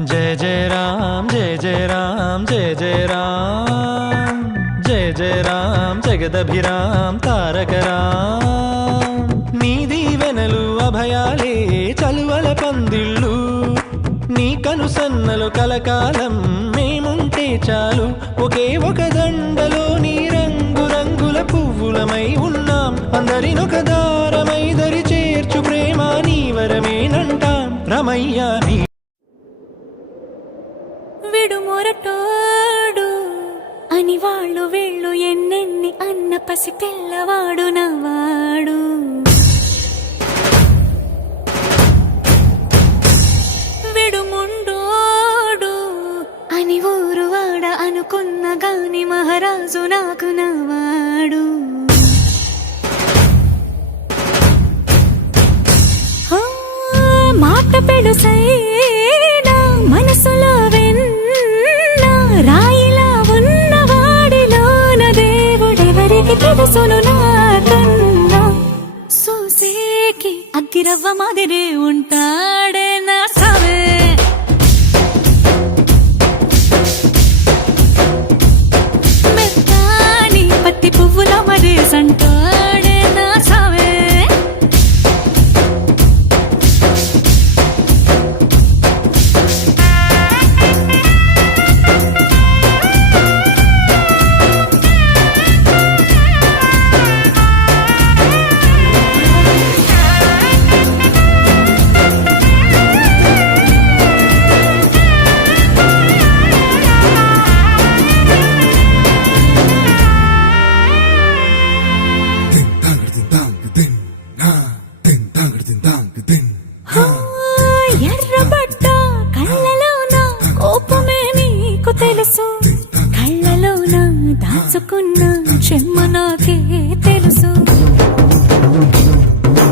जय जय राम जय जय राम जय जय राम जय जय राम जगदभिराम तारक राम నీ దీవెనలు అభయాలే చలువల పందిళ్ళు నీ కనుసన్నలు కలకాలం మేముంటే చాలు ఒకే ఒక దండలో నీ రంగు రంగుల పువ్వులమై ఉన్నాం అందరినొక దారమై దరి చేర్చు ప్రేమ నీ వరమేనంటాం రమయ్య నీ విడుమొరటోడు అని వాళ్ళు వీళ్ళు ఎన్నెన్ని అన్న పసి పిల్లవాడు నవ్వాడు విడుముండోడు అని ఊరు వాడ అనుకున్న గాని మహారాజు నాకు నవ్వాడు మాట పెడుసైనా మనసులో రాయిలా ఉన్నవాడిలోన దేవుడెవరికి తెలుసును నాకన్నా సూసేకి అగ్గిరవ్వ మాదిరే ఉంటాడే నా సావే మెత్తాని పత్తి పువ్వుల మరేసంటాడే నా సావే ఎర్రబడ్డ కళ్ళలోన కోపమే నీకు తెలుసు కళ్ళలోన దాచుకున్న చెమ్మ నాకే